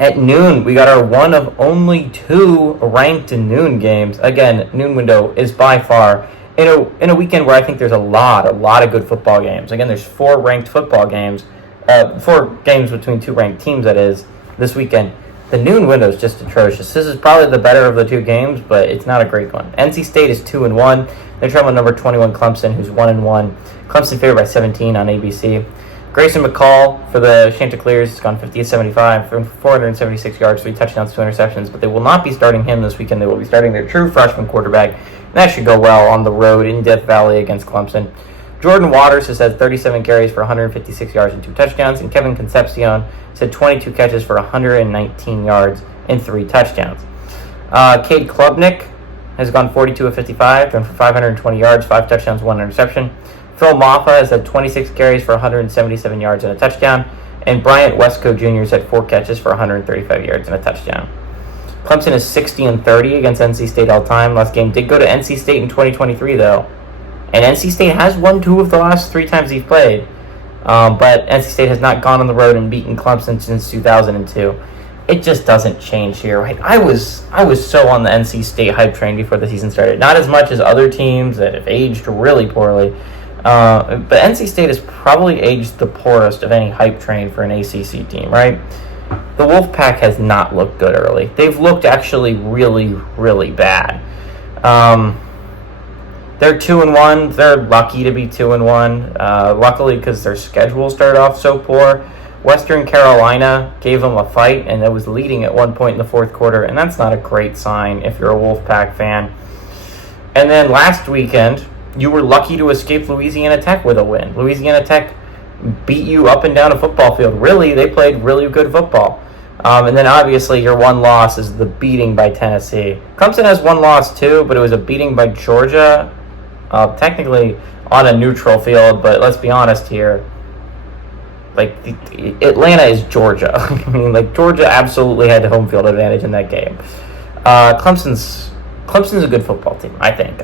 At noon, we got our one of only two ranked noon games. Again, noon window is by far in a weekend where I think there's a lot of good football games. Again, there's four ranked football games, four games between two ranked teams. That is this weekend. The noon window is just atrocious. This is probably the better of the two games, but it's not a great one. NC State is 2-1. They're traveling number 21 Clemson, who's 1-1. Clemson favored by 17 on ABC. Grayson McCall for the Chanticleers has gone 50-75 for 476 yards, 3 touchdowns, 2 interceptions, but they will not be starting him this weekend. They will be starting their true freshman quarterback. And that should go well on the road in Death Valley against Clemson. Jordan Waters has had 37 carries for 156 yards and 2 touchdowns, and Kevin Concepcion has had 22 catches for 119 yards and 3 touchdowns. Cade Klubnik has gone 42 of 55, thrown for 520 yards, 5 touchdowns, 1 interception. Phil Maffa has had 26 carries for 177 yards and a touchdown, and Bryant Westco Jr. has had 4 catches for 135 yards and a touchdown. Clemson is 60-30 against NC State all time. Last game did go to NC State in 2023, though. And NC State has won 2 of the last 3 times he's played. But NC State has not gone on the road and beaten Clemson since 2002. It just doesn't change here, right? I was so on the NC State hype train before the season started. Not as much as other teams that have aged really poorly. But NC State has probably aged the poorest of any hype train for an ACC team, right? The Wolfpack has not looked good early. They've looked actually really, really bad. They're 2-1. They're lucky to be 2-1. Luckily, because their schedule started off so poor. Western Carolina gave them a fight, and it was leading at one point in the fourth quarter, and that's not a great sign if you're a Wolfpack fan. And then last weekend, you were lucky to escape Louisiana Tech with a win. Louisiana Tech beat you up and down a football field. Really, they played really good football. And then obviously your one loss is the beating by Tennessee. Clemson has one loss too, but it was a beating by Georgia, technically on a neutral field. But let's be honest here, like Atlanta is Georgia. I mean, like Georgia absolutely had the home field advantage in that game. Clemson's a good football team, I think.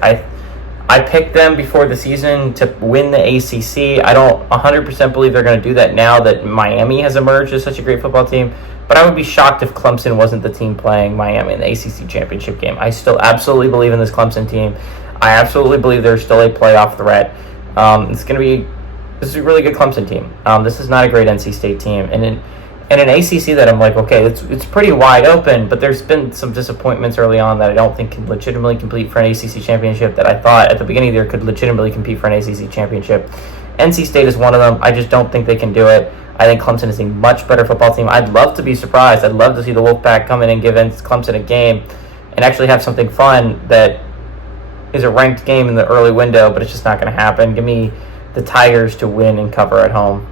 I picked them before the season to win the ACC. I don't 100% believe they're going to do that now that Miami has emerged as such a great football team. But I would be shocked if Clemson wasn't the team playing Miami in the ACC championship game. I still absolutely believe in this Clemson team. I absolutely believe they're still a playoff threat. This is a really good Clemson team. This is not a great NC State team. And in an ACC that I'm like, okay, it's pretty wide open, but there's been some disappointments early on that I don't think can legitimately compete for an ACC championship that I thought at the beginning of the year could legitimately compete for an ACC championship. NC State is one of them. I just don't think they can do it. I think Clemson is a much better football team. I'd love to be surprised. I'd love to see the Wolfpack come in and give Clemson a game and actually have something fun that is a ranked game in the early window, but it's just not going to happen. Give me the Tigers to win and cover at home.